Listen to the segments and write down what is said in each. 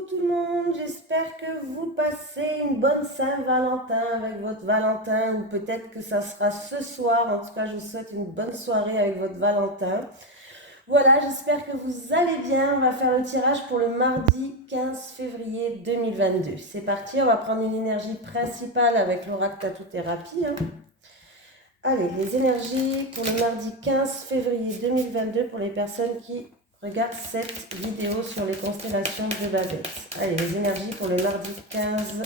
Coucou tout le monde, j'espère que vous passez une bonne Saint-Valentin avec votre Valentin ou peut-être que ça sera ce soir. En tout cas, je vous souhaite une bonne soirée avec votre Valentin. Voilà, j'espère que vous allez bien. On va faire le tirage pour le mardi 15 février 2022. C'est parti, on va prendre une énergie principale avec l'oracle Tattoo Thérapie. Allez, les énergies pour le mardi 15 février 2022 pour les personnes qui regardent cette vidéo sur les constellations de Babette. Allez, les énergies pour le mardi 15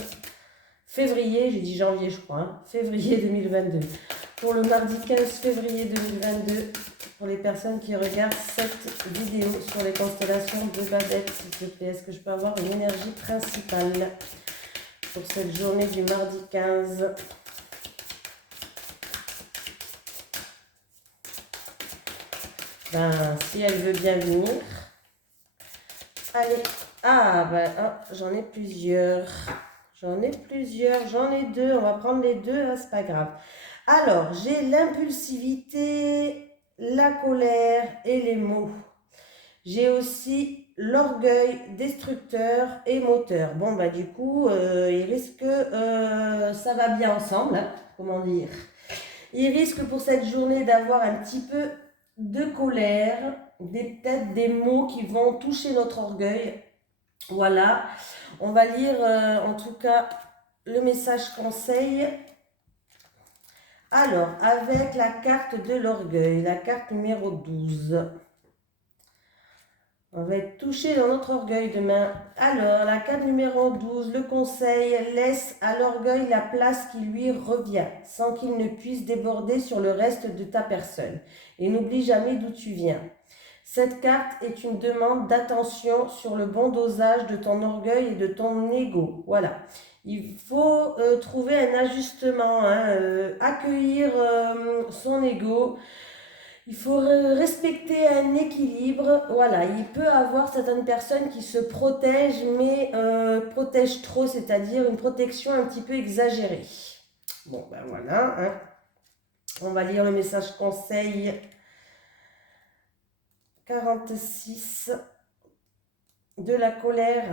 février, j'ai dit janvier je crois, février 2022. Pour le mardi 15 février 2022, pour les personnes qui regardent cette vidéo sur les constellations de Babette, s'il te plaît, est-ce que je peux avoir une énergie principale pour cette journée du mardi 15 ? Ben, si elle veut bien venir. Allez. Ah, ben, j'en ai plusieurs. J'en ai deux. On va prendre les deux, hein, c'est pas grave. Alors, j'ai l'impulsivité, la colère et les mots. J'ai aussi l'orgueil destructeur et moteur. Bon, bah du coup, il risque, ça va bien ensemble, hein, comment dire. Il risque pour cette journée d'avoir un petit peu de colère, peut-être des mots qui vont toucher notre orgueil. Voilà, on va lire en tout cas le message conseil. Alors, avec la carte de l'orgueil, la carte numéro 12. On va être touché dans notre orgueil demain. Alors, la carte numéro 12, le conseil, laisse à l'orgueil la place qui lui revient, sans qu'il ne puisse déborder sur le reste de ta personne. Et n'oublie jamais d'où tu viens. Cette carte est une demande d'attention sur le bon dosage de ton orgueil et de ton ego. Voilà. Il faut trouver un ajustement, hein, accueillir son ego. Il faut respecter un équilibre. Voilà, il peut avoir certaines personnes qui se protègent, mais protègent trop, c'est-à-dire une protection un petit peu exagérée. Bon, ben voilà. Hein. On va lire le message conseil 46 de la colère.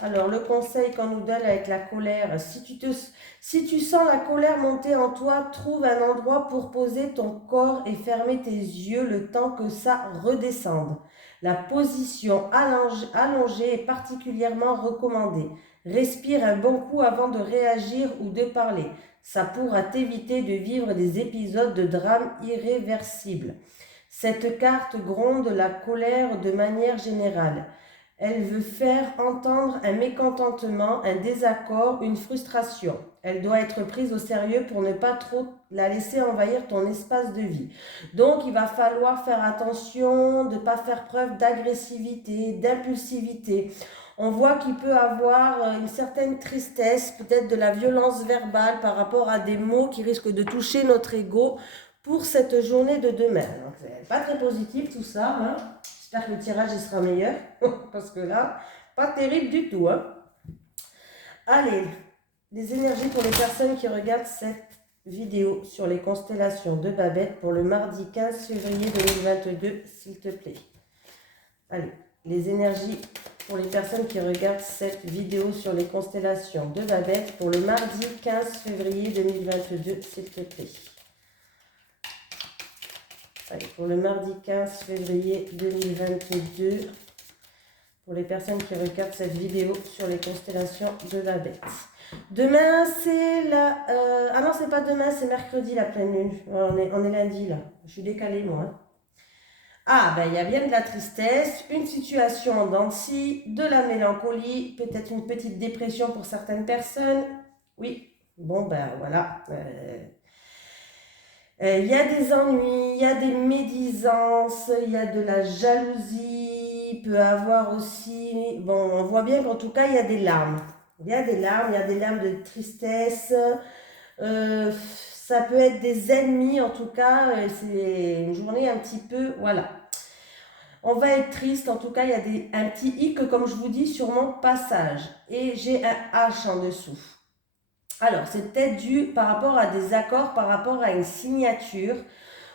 Alors, le conseil qu'on nous donne avec la colère, si tu sens la colère monter en toi, trouve un endroit pour poser ton corps et fermer tes yeux le temps que ça redescende. La position allongée est particulièrement recommandée. Respire un bon coup avant de réagir ou de parler. Ça pourra t'éviter de vivre des épisodes de drame irréversibles. Cette carte gronde la colère de manière générale. Elle veut faire entendre un mécontentement, un désaccord, une frustration. Elle doit être prise au sérieux pour ne pas trop la laisser envahir ton espace de vie. Donc, il va falloir faire attention de ne pas faire preuve d'agressivité, d'impulsivité. On voit qu'il peut avoir une certaine tristesse, peut-être de la violence verbale par rapport à des mots qui risquent de toucher notre ego pour cette journée de demain. Donc, c'est pas très positif tout ça, hein. J'espère que le tirage il sera meilleur, parce que là, pas terrible du tout. Hein. Allez, les énergies pour les personnes qui regardent cette vidéo sur les constellations de Babette pour le mardi 15 février 2022, s'il te plaît. Allez, les énergies pour les personnes qui regardent cette vidéo sur les constellations de Babette pour le mardi 15 février 2022, s'il te plaît. Allez, pour le mardi 15 février 2022, pour les personnes qui regardent cette vidéo sur les constellations de Babette. Demain, c'est la... ah non, c'est pas demain, c'est mercredi la pleine lune. On est lundi là. Je suis décalée moi. Hein. Ah, ben il y a bien de la tristesse, une situation en dents de scie, de la mélancolie, peut-être une petite dépression pour certaines personnes. Oui, bon ben voilà. Il y a des ennuis, il y a des médisances, il y a de la jalousie, il peut avoir aussi... Bon, on voit bien qu'en tout cas, il y a des larmes. Il y a des larmes de tristesse. Ça peut être des ennemis, en tout cas, c'est une journée un petit peu... Voilà. On va être triste, en tout cas, il y a un petit hic, comme je vous dis, sur mon passage. Et j'ai un H en dessous. Alors, c'est peut-être dû par rapport à des accords, par rapport à une signature,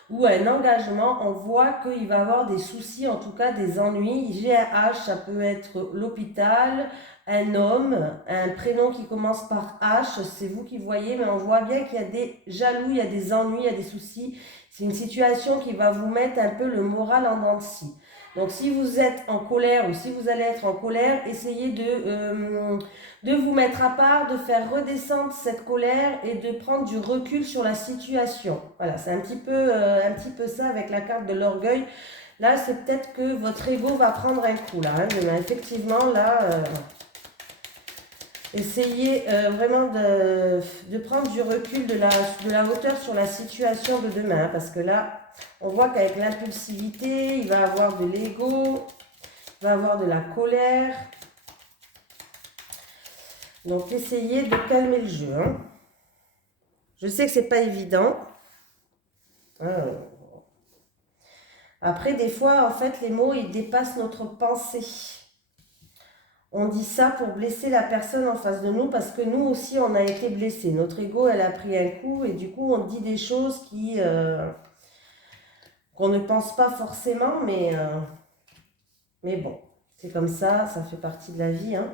ou un engagement, on voit qu'il va avoir des soucis, en tout cas des ennuis. J'ai un H, ça peut être l'hôpital, un homme, un prénom qui commence par H, c'est vous qui voyez, mais on voit bien qu'il y a des jaloux, il y a des ennuis, il y a des soucis. C'est une situation qui va vous mettre un peu le moral en dents de scie. Donc si vous êtes en colère ou si vous allez être en colère, essayez de vous mettre à part, de faire redescendre cette colère et de prendre du recul sur la situation. Voilà, c'est un petit peu ça avec la carte de l'orgueil. Là, c'est peut-être que votre ego va prendre un coup, là. Hein, mais effectivement, là, essayez vraiment de prendre du recul, de la hauteur sur la situation de demain. Hein, parce que là, on voit qu'avec l'impulsivité, il va avoir de l'ego, il va avoir de la colère. Donc, essayez de calmer le jeu. Hein. Je sais que c'est pas évident. Après, des fois, en fait, les mots, ils dépassent notre pensée. On dit ça pour blesser la personne en face de nous parce que nous aussi, on a été blessés. Notre ego, elle a pris un coup et du coup, on dit des choses qu'on ne pense pas forcément, mais bon, c'est comme ça fait partie de la vie. Hein.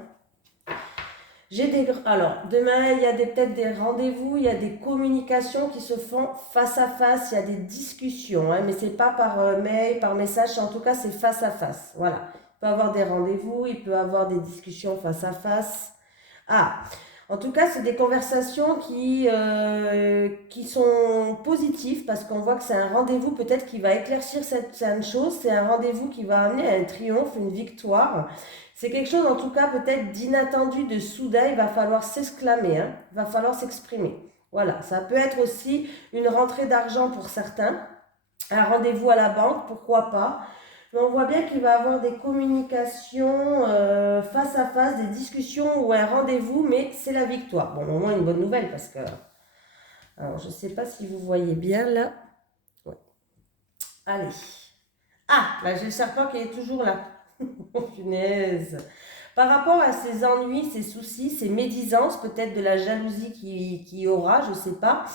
Alors, demain, il y a peut-être des rendez-vous, il y a des communications qui se font face à face, il y a des discussions, hein, mais c'est pas par mail, par message, en tout cas, c'est face à face. Voilà. Il peut y avoir des rendez-vous, il peut y avoir des discussions face à face. Ah, en tout cas, c'est des conversations qui sont positives parce qu'on voit que c'est un rendez-vous peut-être qui va éclaircir certaines choses, c'est un rendez-vous qui va amener à un triomphe, une victoire. C'est quelque chose, en tout cas, peut-être d'inattendu, de soudain. Il va falloir s'exclamer, hein. Il va falloir s'exprimer. Voilà, ça peut être aussi une rentrée d'argent pour certains, un rendez-vous à la banque, pourquoi pas. Mais on voit bien qu'il va y avoir des communications face à face, des discussions ou un rendez-vous, mais c'est la victoire. Bon, au moins une bonne nouvelle parce que... Alors, je ne sais pas si vous voyez bien là. Ouais. Allez. Ah, là j'ai le serpent qui est toujours là. Oh, punaise. Par rapport à ces ennuis, ces soucis, ces médisances, peut-être de la jalousie qui aura, je ne sais pas.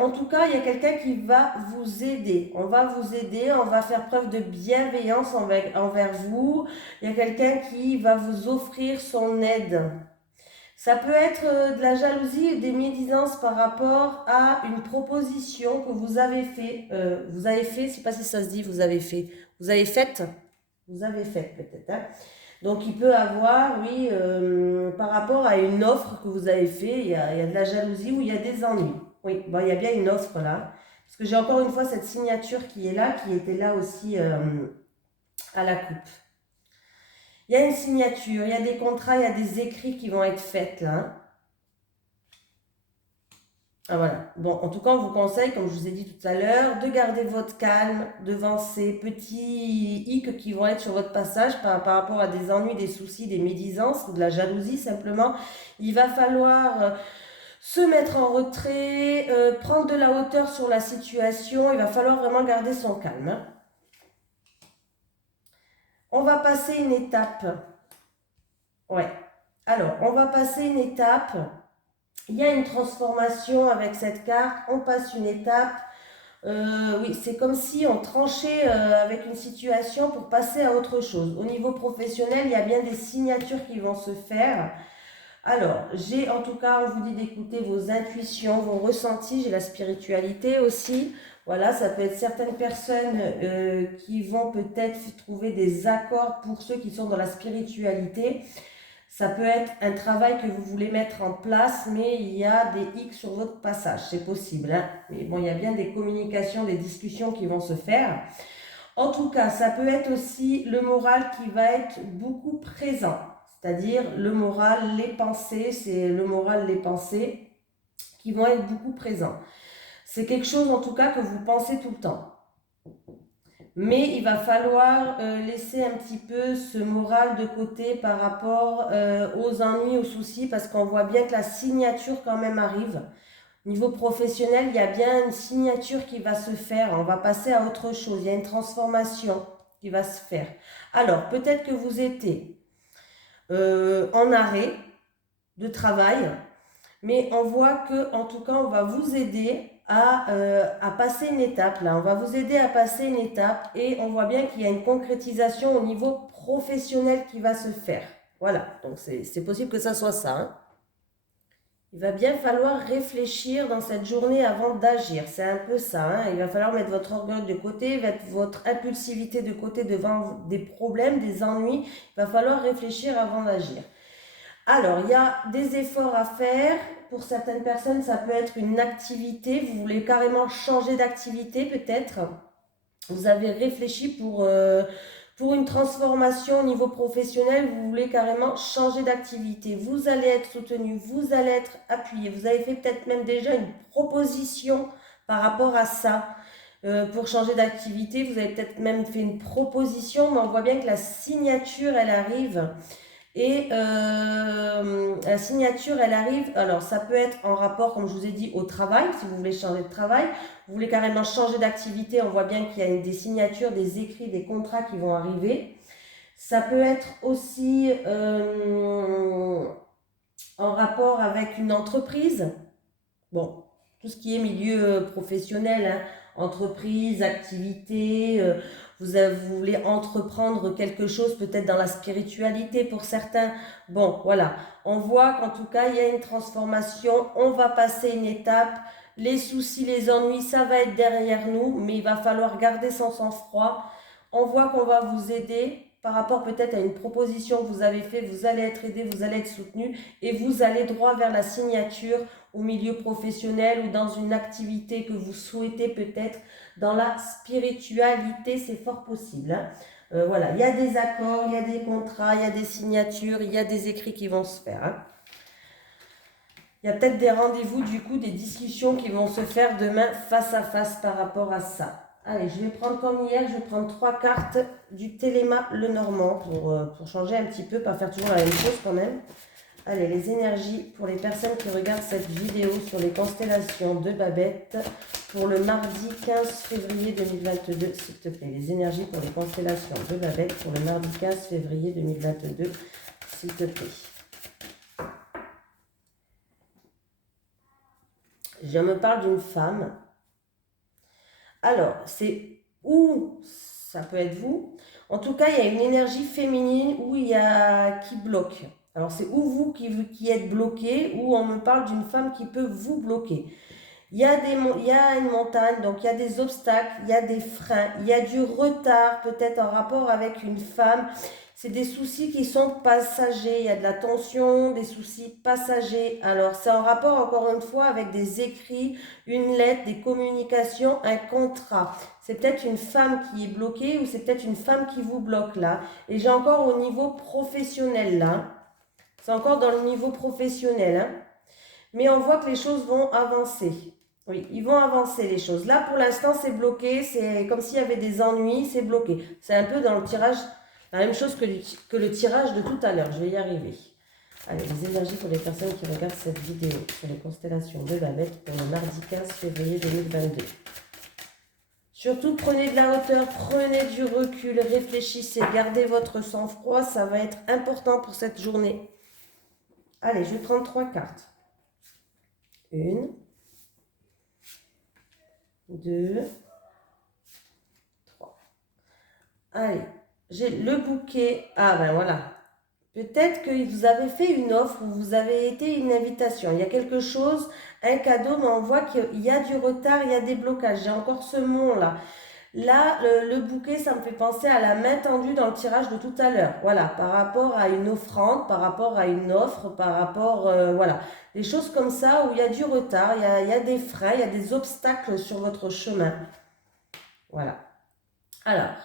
En tout cas, il y a quelqu'un qui va vous aider. On va vous aider, on va faire preuve de bienveillance envers vous. Il y a quelqu'un qui va vous offrir son aide. Ça peut être de la jalousie et des médisances par rapport à une proposition que vous avez fait. Vous avez fait, je ne sais pas si ça se dit, vous avez fait. Vous avez faite. Vous avez fait peut-être. Hein. Donc il peut avoir, oui, par rapport à une offre que vous avez fait, il y a de la jalousie ou il y a des ennuis. Oui, bon, il y a bien une offre là. Parce que j'ai encore une fois cette signature qui est là, qui était là aussi à la coupe. Il y a une signature, il y a des contrats, il y a des écrits qui vont être faits là. Hein. Ah voilà. Bon, en tout cas, on vous conseille, comme je vous ai dit tout à l'heure, de garder votre calme devant ces petits hics qui vont être sur votre passage par rapport à des ennuis, des soucis, des médisances ou de la jalousie simplement. Il va falloir se mettre en retrait, prendre de la hauteur sur la situation. Il va falloir vraiment garder son calme. Hein. On va passer une étape. Ouais. Alors, on va passer une étape. Il y a une transformation avec cette carte. On passe une étape. Oui, c'est comme si on tranchait avec une situation pour passer à autre chose. Au niveau professionnel, il y a bien des signatures qui vont se faire. Alors, j'ai en tout cas, on vous dit d'écouter vos intuitions, vos ressentis, j'ai la spiritualité aussi. Voilà, ça peut être certaines personnes qui vont peut-être trouver des accords pour ceux qui sont dans la spiritualité. Ça peut être un travail que vous voulez mettre en place, mais il y a des hicks sur votre passage, c'est possible. Hein. Mais bon, il y a bien des communications, des discussions qui vont se faire. En tout cas, ça peut être aussi le moral qui va être beaucoup présent. C'est-à-dire le moral, les pensées, c'est le moral, les pensées qui vont être beaucoup présents. C'est quelque chose en tout cas que vous pensez tout le temps. Mais il va falloir laisser un petit peu ce moral de côté par rapport aux ennuis, aux soucis, parce qu'on voit bien que la signature quand même arrive. Au niveau professionnel, il y a bien une signature qui va se faire. On va passer à autre chose. Il y a une transformation qui va se faire. Alors, peut-être que vous étiez en arrêt de travail, mais on voit que, en tout cas, on va vous aider à passer une étape là. On va vous aider à passer une étape et on voit bien qu'il y a une concrétisation au niveau professionnel qui va se faire. Voilà, donc c'est possible que ça soit ça. Hein. Il va bien falloir réfléchir dans cette journée avant d'agir. C'est un peu ça. Hein. Il va falloir mettre votre orgueil de côté, mettre votre impulsivité de côté devant des problèmes, des ennuis. Il va falloir réfléchir avant d'agir. Alors, il y a des efforts à faire. Pour certaines personnes, ça peut être une activité. Vous voulez carrément changer d'activité peut-être. Vous avez réfléchi pour une transformation au niveau professionnel. Vous voulez carrément changer d'activité. Vous allez être soutenu, vous allez être appuyé. Vous avez fait peut-être même déjà une proposition par rapport à ça. Pour changer d'activité, vous avez peut-être même fait une proposition, mais on voit bien que la signature, elle arrive. Et la signature, elle arrive, alors ça peut être en rapport, comme je vous ai dit, au travail, si vous voulez changer de travail, vous voulez carrément changer d'activité, on voit bien qu'il y a des signatures, des écrits, des contrats qui vont arriver. Ça peut être aussi en rapport avec une entreprise, bon, tout ce qui est milieu professionnel, hein, entreprise, activité, vous voulez entreprendre quelque chose peut-être dans la spiritualité pour certains. Bon, voilà, on voit qu'en tout cas, il y a une transformation, on va passer une étape, les soucis, les ennuis, ça va être derrière nous, mais il va falloir garder son sang-froid. On voit qu'on va vous aider par rapport peut-être à une proposition que vous avez faite, vous allez être aidé, vous allez être soutenu et vous allez droit vers la signature au milieu professionnel ou dans une activité que vous souhaitez peut-être dans la spiritualité, c'est fort possible. Hein. Voilà, il y a des accords, il y a des contrats, il y a des signatures, il y a des écrits qui vont se faire. Hein. Il y a peut-être des rendez-vous, du coup, des discussions qui vont se faire demain face à face par rapport à ça. Allez, je vais prendre comme hier, je vais prendre 3 cartes du Téléma Lenormand pour changer un petit peu, pas faire toujours la même chose quand même. Allez, les énergies pour les personnes qui regardent cette vidéo sur les constellations de Babette pour le mardi 15 février 2022, s'il te plaît. Les énergies pour les constellations de Babette pour le mardi 15 février 2022, s'il te plaît. Je me parle d'une femme. Alors, c'est où ça peut être vous. En tout cas, il y a une énergie féminine où il y a qui bloque. Alors, c'est ou vous qui êtes bloqué, ou on me parle d'une femme qui peut vous bloquer. Il y a une montagne, donc il y a des obstacles, il y a des freins, il y a du retard peut-être en rapport avec une femme. C'est des soucis qui sont passagers, il y a de la tension, des soucis passagers. Alors c'est en rapport encore une fois avec des écrits, une lettre, des communications, un contrat. C'est peut-être une femme qui est bloquée ou c'est peut-être une femme qui vous bloque là. Et j'ai encore au niveau professionnel là. C'est encore dans le niveau professionnel. Hein. Mais on voit que les choses vont avancer. Oui, ils vont avancer les choses. Là, pour l'instant, c'est bloqué. C'est comme s'il y avait des ennuis, c'est bloqué. C'est un peu dans le tirage, la même chose que le tirage de tout à l'heure. Je vais y arriver. Allez, les énergies pour les personnes qui regardent cette vidéo sur les constellations de Babette pour le mardi 15 février 2022. Surtout, prenez de la hauteur, prenez du recul, réfléchissez, gardez votre sang-froid. Ça va être important pour cette journée. Allez, je vais prendre 3 cartes. 1, 2, 3. Allez, j'ai le bouquet. Ah ben voilà. Peut-être que vous avez fait une offre ou vous avez été une invitation. Il y a quelque chose, un cadeau, mais on voit qu'il y a du retard, il y a des blocages. J'ai encore ce mot-là. Là, le bouquet, ça me fait penser à la main tendue dans le tirage de tout à l'heure. Voilà, par rapport à une offrande, par rapport à une offre, par rapport, voilà. Des choses comme ça où il y a du retard, il y a des freins, il y a des obstacles sur votre chemin. Voilà. Alors,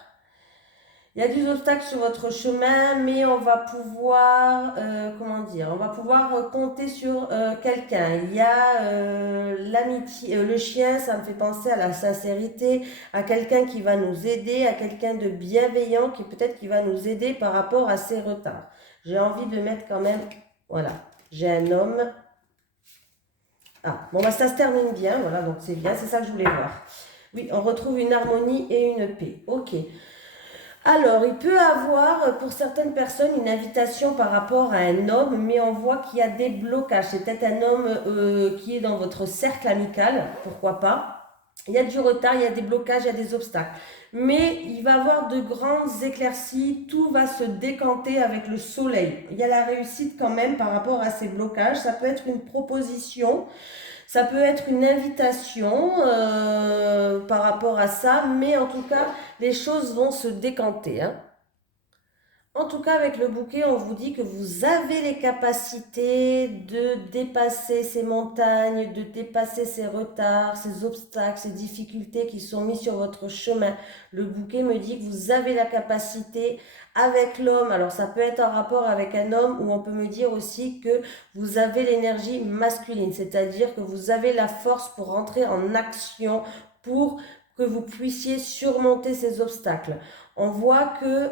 il y a des obstacles sur votre chemin, mais on va pouvoir, comment dire, on va pouvoir compter sur quelqu'un. Il y a l'amitié, le chien, ça me fait penser à la sincérité, à quelqu'un qui va nous aider, à quelqu'un de bienveillant qui peut-être qui va nous aider par rapport à ces retards. J'ai envie de mettre quand même, voilà, j'ai un homme. Ah, bon, bah, ça se termine bien, voilà, donc c'est bien, c'est ça que je voulais voir. Oui, on retrouve une harmonie et une paix. Ok. Alors, il peut avoir pour certaines personnes une invitation par rapport à un homme, mais on voit qu'il y a des blocages. C'est peut-être un homme qui est dans votre cercle amical, pourquoi pas. Il y a du retard, il y a des blocages, il y a des obstacles. Mais il va y avoir de grandes éclaircies, tout va se décanter avec le soleil. Il y a la réussite quand même par rapport à ces blocages. Ça peut être une proposition, ça peut être une invitation par rapport à ça, mais en tout cas, les choses vont se décanter, hein. En tout cas, avec le bouquet, on vous dit que vous avez les capacités de dépasser ces montagnes, de dépasser ces retards, ces obstacles, ces difficultés qui sont mis sur votre chemin. Le bouquet me dit que vous avez la capacité avec l'homme. Alors, ça peut être en rapport avec un homme ou on peut me dire aussi que vous avez l'énergie masculine, c'est-à-dire que vous avez la force pour rentrer en action, pour que vous puissiez surmonter ces obstacles. On voit que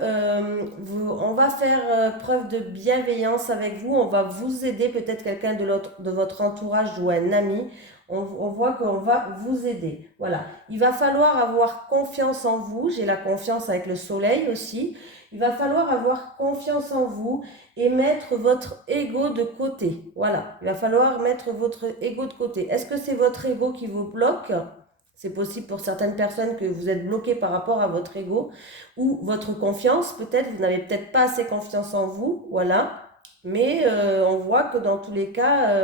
on va faire preuve de bienveillance avec vous, on va vous aider, peut-être quelqu'un de votre entourage ou un ami, on voit qu'on va vous aider. Voilà, il va falloir avoir confiance en vous, j'ai la confiance avec le soleil aussi, il va falloir avoir confiance en vous et mettre votre ego de côté. Voilà, il va falloir mettre votre ego de côté. Est-ce que c'est votre ego qui vous bloque ? C'est possible pour certaines personnes que vous êtes bloqué par rapport à votre ego ou votre confiance. Peut-être, vous n'avez peut-être pas assez confiance en vous, voilà. Mais on voit que dans tous les cas,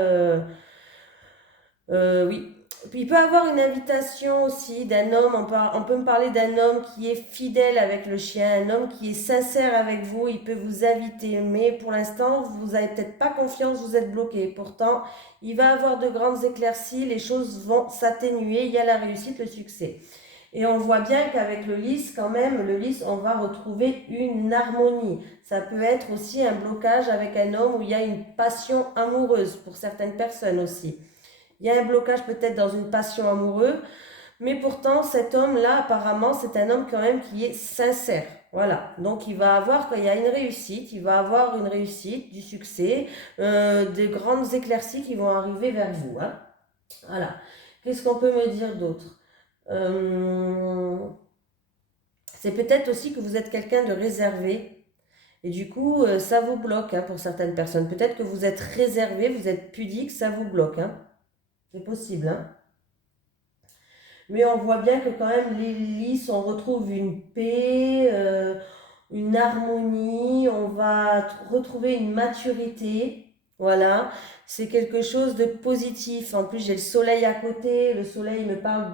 oui. Puis il peut y avoir une invitation aussi d'un homme, on peut me parler d'un homme qui est fidèle avec le chien, un homme qui est sincère avec vous, il peut vous inviter, mais pour l'instant, vous n'avez peut-être pas confiance, vous êtes bloqué. Pourtant, il va y avoir de grandes éclaircies, les choses vont s'atténuer, il y a la réussite, le succès. Et on voit bien qu'avec le lys, quand même, le lys, on va retrouver une harmonie. Ça peut être aussi un blocage avec un homme où il y a une passion amoureuse pour certaines personnes aussi. Il y a un blocage peut-être dans une passion amoureuse, mais pourtant cet homme-là, apparemment, c'est un homme quand même qui est sincère. Voilà, donc il va avoir, quand il y a une réussite, il va avoir une réussite, du succès, des grandes éclaircies qui vont arriver vers vous, hein. Voilà, qu'est-ce qu'on peut me dire d'autre? C'est peut-être aussi que vous êtes quelqu'un de réservé et du coup, ça vous bloque, hein, pour certaines personnes. Peut-être que vous êtes réservé, vous êtes pudique, ça vous bloque, hein. C'est possible, hein. Mais on voit bien que quand même les lys, on retrouve une paix, une harmonie, on va retrouver une maturité. Voilà, c'est quelque chose de positif. En plus, j'ai le soleil à côté. Le soleil me parle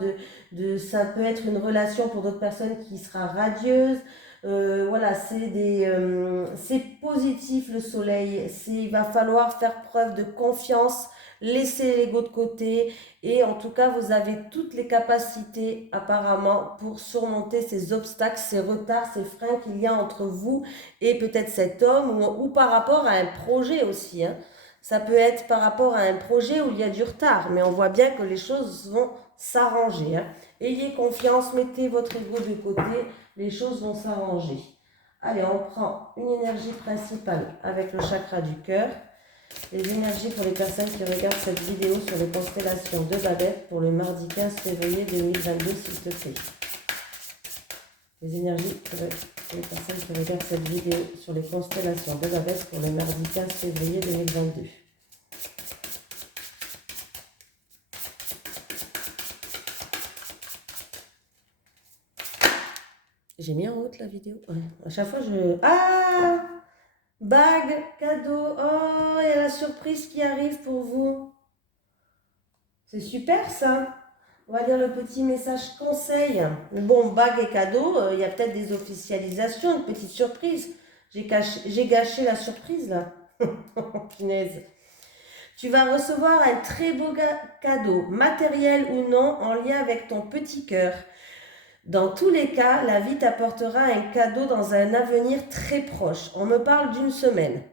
ça peut être une relation pour d'autres personnes qui sera radieuse. Voilà, c'est positif le soleil. Il va falloir faire preuve de confiance, laisser l'ego de côté. Et en tout cas, vous avez toutes les capacités apparemment pour surmonter ces obstacles, ces retards, ces freins qu'il y a entre vous et peut-être cet homme ou par rapport à un projet aussi, hein. Ça peut être par rapport à un projet où il y a du retard, mais on voit bien que les choses vont s'arranger, hein. Ayez confiance, mettez votre ego de côté, les choses vont s'arranger. Allez, on prend une énergie principale avec le chakra du cœur. Les énergies pour les personnes qui regardent cette vidéo sur les constellations de Babette pour le mardi 15 février 2022, s'il te plaît. Les énergies pour les personnes qui regardent cette vidéo sur les constellations de Babette pour le mardi 15 février 2022. J'ai mis en haute la vidéo. Ouais. À chaque fois, Ah! Bague, cadeau. Oh, il y a la surprise qui arrive pour vous. C'est super ça. On va lire le petit message conseil. Bon, bague et cadeau, il y a peut-être des officialisations, une petite surprise. J'ai gâché la surprise là. Punaise. Tu vas recevoir un très beau cadeau, matériel ou non, en lien avec ton petit cœur. Dans tous les cas, la vie t'apportera un cadeau dans un avenir très proche. On me parle d'une semaine.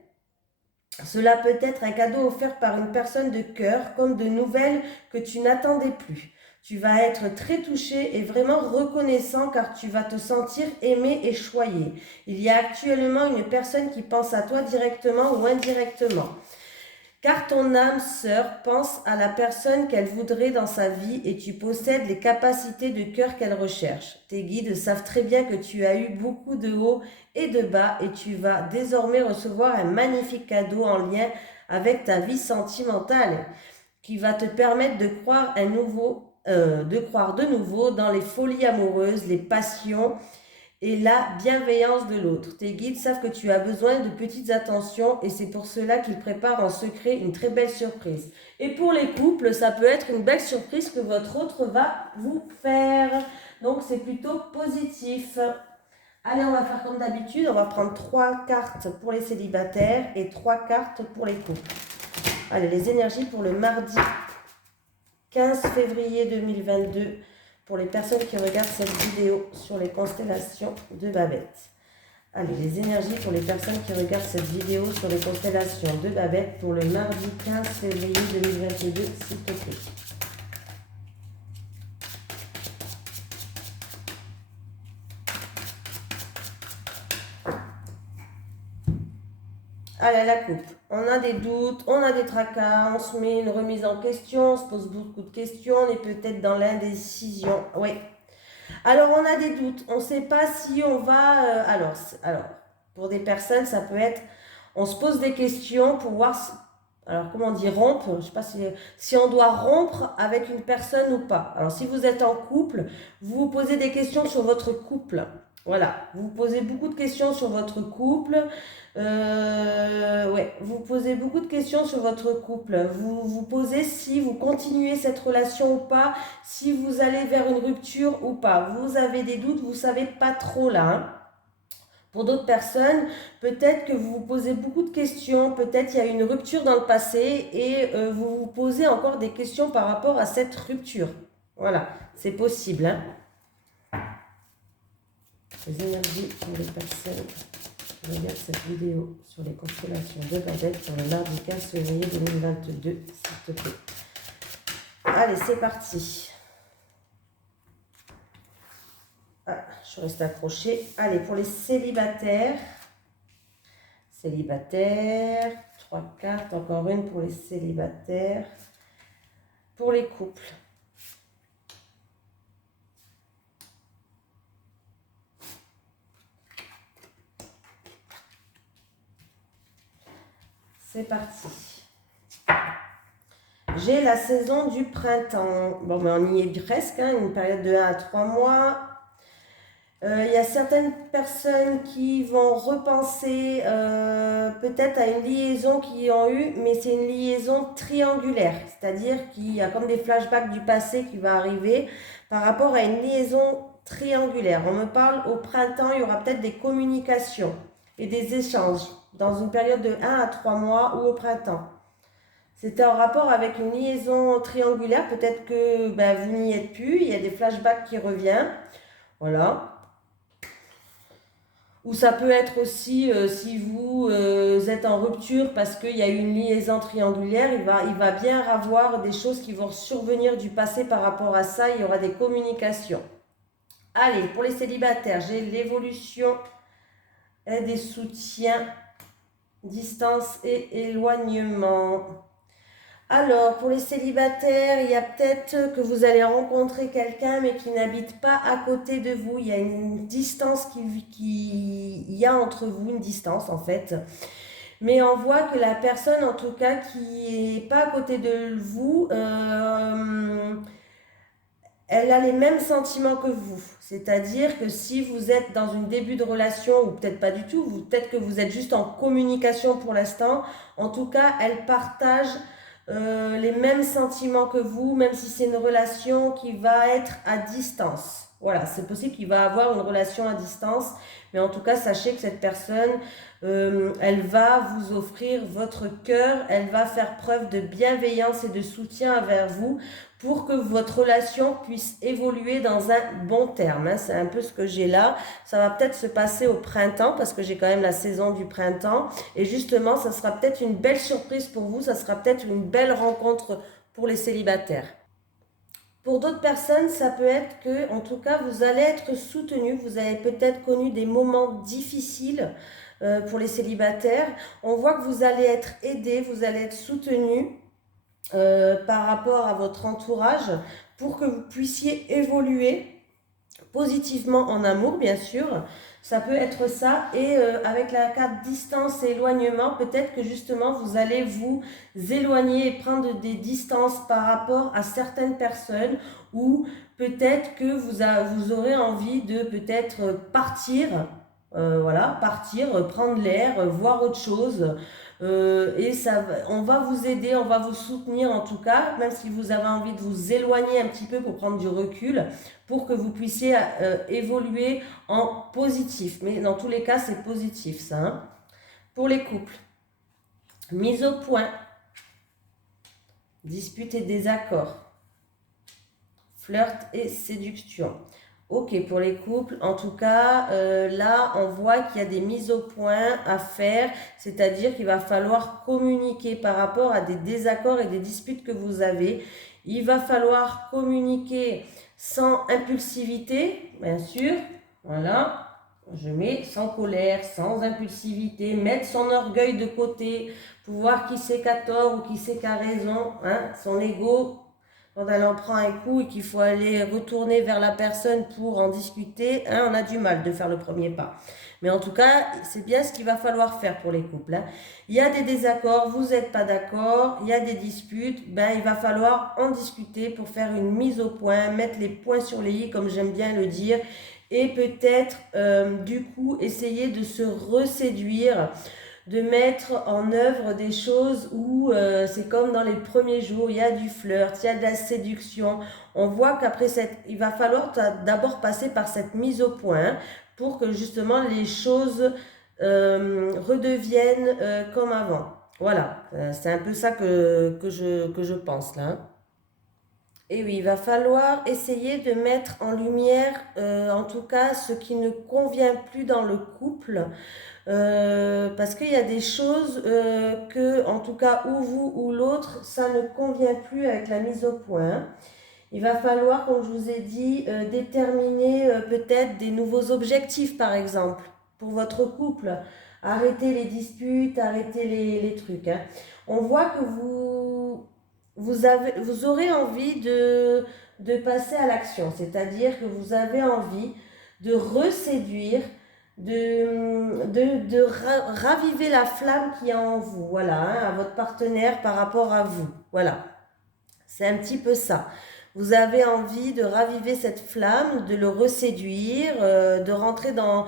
Cela peut être un cadeau offert par une personne de cœur, comme de nouvelles que tu n'attendais plus. Tu vas être très touché et vraiment reconnaissant car tu vas te sentir aimé et choyé. Il y a actuellement une personne qui pense à toi directement ou indirectement. Car ton âme sœur pense à la personne qu'elle voudrait dans sa vie et tu possèdes les capacités de cœur qu'elle recherche. Tes guides savent très bien que tu as eu beaucoup de hauts et de bas et tu vas désormais recevoir un magnifique cadeau en lien avec ta vie sentimentale qui va te permettre de croire de nouveau dans les folies amoureuses, les passions et la bienveillance de l'autre. Tes guides savent que tu as besoin de petites attentions et c'est pour cela qu'ils préparent en secret une très belle surprise. Et pour les couples, ça peut être une belle surprise que votre autre va vous faire. Donc c'est plutôt positif. Allez, on va faire comme d'habitude, on va prendre 3 cartes pour les célibataires et 3 cartes pour les couples. Allez, les énergies pour le mardi 15 février 2022 pour les personnes qui regardent cette vidéo sur les constellations de Babette. Allez, les énergies pour les personnes qui regardent cette vidéo sur les constellations de Babette pour le mardi 15 février 2022, s'il te plaît. Allez, la coupe. On a des doutes, on a des tracas, on se met une remise en question, on se pose beaucoup de questions, on est peut-être dans l'indécision. Oui. Alors, on a des doutes. On ne sait pas si on va... alors, pour des personnes, ça peut être... On se pose des questions pour voir... Alors, comment on dit rompre? Je ne sais pas si on doit rompre avec une personne ou pas. Alors, si vous êtes en couple, vous vous posez des questions sur votre couple. Voilà, vous posez beaucoup de questions sur votre couple. Vous posez beaucoup de questions sur votre couple. Vous vous posez si vous continuez cette relation ou pas, si vous allez vers une rupture ou pas. Vous avez des doutes, vous ne savez pas trop là. Hein. Pour d'autres personnes, peut-être que vous vous posez beaucoup de questions, peut-être il y a une rupture dans le passé et vous vous posez encore des questions par rapport à cette rupture. Voilà, c'est possible. Hein. Les énergies pour les personnes qui regardent cette vidéo sur les constellations de Babette pour le mardi 15 février 2022, s'il te plaît. Allez, c'est parti. Ah, je suis restée accrochée. Allez, pour les célibataires. Célibataires, 3 cartes, encore une pour les célibataires. Pour les couples. C'est parti. J'ai la saison du printemps. Bon, mais on y est presque, hein, une période de 1 à 3 mois. Il y a certaines personnes qui vont repenser peut-être à une liaison qu'ils ont eue, mais c'est une liaison triangulaire. C'est-à-dire qu'il y a comme des flashbacks du passé qui va arriver par rapport à une liaison triangulaire. On me parle au printemps, il y aura peut-être des communications et des échanges dans une période de 1 à 3 mois ou au printemps. C'était en rapport avec une liaison triangulaire, peut-être que vous n'y êtes plus, il y a des flashbacks qui reviennent, voilà. Ou ça peut être aussi, si vous êtes en rupture parce qu'il y a eu une liaison triangulaire, il va bien avoir des choses qui vont survenir du passé par rapport à ça, il y aura des communications. Allez, pour les célibataires, j'ai l'évolution des soutiens, distance et éloignement. Alors, pour les célibataires, il y a peut-être que vous allez rencontrer quelqu'un, mais qui n'habite pas à côté de vous. Il y a une distance il y a entre vous, une distance en fait. Mais on voit que la personne, en tout cas, qui n'est pas à côté de vous, elle a les mêmes sentiments que vous. C'est-à-dire que si vous êtes dans un début de relation, ou peut-être pas du tout, peut-être que vous êtes juste en communication pour l'instant, en tout cas, elle partage les mêmes sentiments que vous, même si c'est une relation qui va être à distance. Voilà, c'est possible qu'il va avoir une relation à distance, mais en tout cas, sachez que cette personne, elle va vous offrir votre cœur, elle va faire preuve de bienveillance et de soutien envers vous pour que votre relation puisse évoluer dans un bon terme. Hein. C'est un peu ce que j'ai là. Ça va peut-être se passer au printemps parce que j'ai quand même la saison du printemps. Et justement, ça sera peut-être une belle surprise pour vous. Ça sera peut-être une belle rencontre pour les célibataires. Pour d'autres personnes, ça peut être que, en tout cas, vous allez être soutenu. Vous avez peut-être connu des moments difficiles pour les célibataires. On voit que vous allez être aidé, vous allez être soutenu par rapport à votre entourage pour que vous puissiez évoluer positivement en amour, bien sûr. Ça peut être ça. Et avec la carte distance et éloignement, peut-être que justement, vous allez vous éloigner et prendre des distances par rapport à certaines personnes, ou peut-être que vous aurez envie de peut-être partir, voilà, partir, prendre l'air, voir autre chose. Et on va vous aider, on va vous soutenir en tout cas, même si vous avez envie de vous éloigner un petit peu pour prendre du recul, pour que vous puissiez évoluer en positif. Mais dans tous les cas, c'est positif ça. Hein. Pour les couples, mise au point, dispute et désaccord, flirt et séduction. Ok, pour les couples, en tout cas, là, on voit qu'il y a des mises au point à faire, c'est-à-dire qu'il va falloir communiquer par rapport à des désaccords et des disputes que vous avez. Il va falloir communiquer sans impulsivité, bien sûr, voilà. Je mets sans colère, sans impulsivité, mettre son orgueil de côté pour voir qui c'est qui a tort ou qui c'est qui a raison, hein, son ego. Quand elle en prend un coup et qu'il faut aller retourner vers la personne pour en discuter, hein, on a du mal de faire le premier pas. Mais en tout cas, c'est bien ce qu'il va falloir faire pour les couples. Hein. Il y a des désaccords, vous n'êtes pas d'accord, il y a des disputes, ben, il va falloir en discuter pour faire une mise au point, mettre les points sur les i, comme j'aime bien le dire, et peut-être du coup essayer de se reséduire, de mettre en œuvre des choses où c'est comme dans les premiers jours, il y a du flirt, il y a de la séduction. On voit qu'après il va falloir d'abord passer par cette mise au point pour que justement les choses redeviennent comme avant. Voilà, c'est un peu ça que je pense là. Hein. Et oui, il va falloir essayer de mettre en lumière, en tout cas, ce qui ne convient plus dans le couple. Parce qu'il y a des choses que, en tout cas, ou vous ou l'autre, ça ne convient plus avec la mise au point. Il va falloir, comme je vous ai dit, déterminer peut-être des nouveaux objectifs, par exemple, pour votre couple. Arrêter les disputes, arrêter les trucs. Hein. On voit que vous aurez envie de passer à l'action, c'est-à-dire que vous avez envie de reséduire, raviver la flamme qui est en vous, voilà, hein, à votre partenaire par rapport à vous, voilà. C'est un petit peu ça. Vous avez envie de raviver cette flamme, de le reséduire, de rentrer dans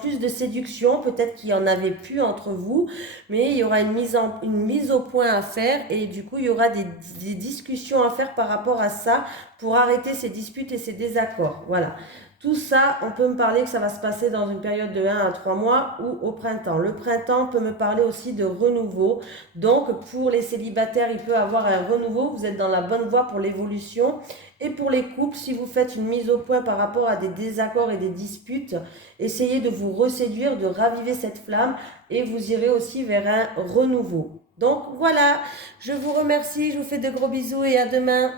plus de séduction. Peut-être qu'il n'y en avait plus entre vous, mais il y aura une mise au point à faire et du coup, il y aura des discussions à faire par rapport à ça pour arrêter ces disputes et ces désaccords. Voilà. Tout ça, on peut me parler que ça va se passer dans une période de 1 à 3 mois ou au printemps. Le printemps peut me parler aussi de renouveau. Donc, pour les célibataires, il peut y avoir un renouveau. Vous êtes dans la bonne voie pour l'évolution. Et pour les couples, si vous faites une mise au point par rapport à des désaccords et des disputes, essayez de vous reséduire, de raviver cette flamme et vous irez aussi vers un renouveau. Donc, voilà, je vous remercie, je vous fais de gros bisous et à demain.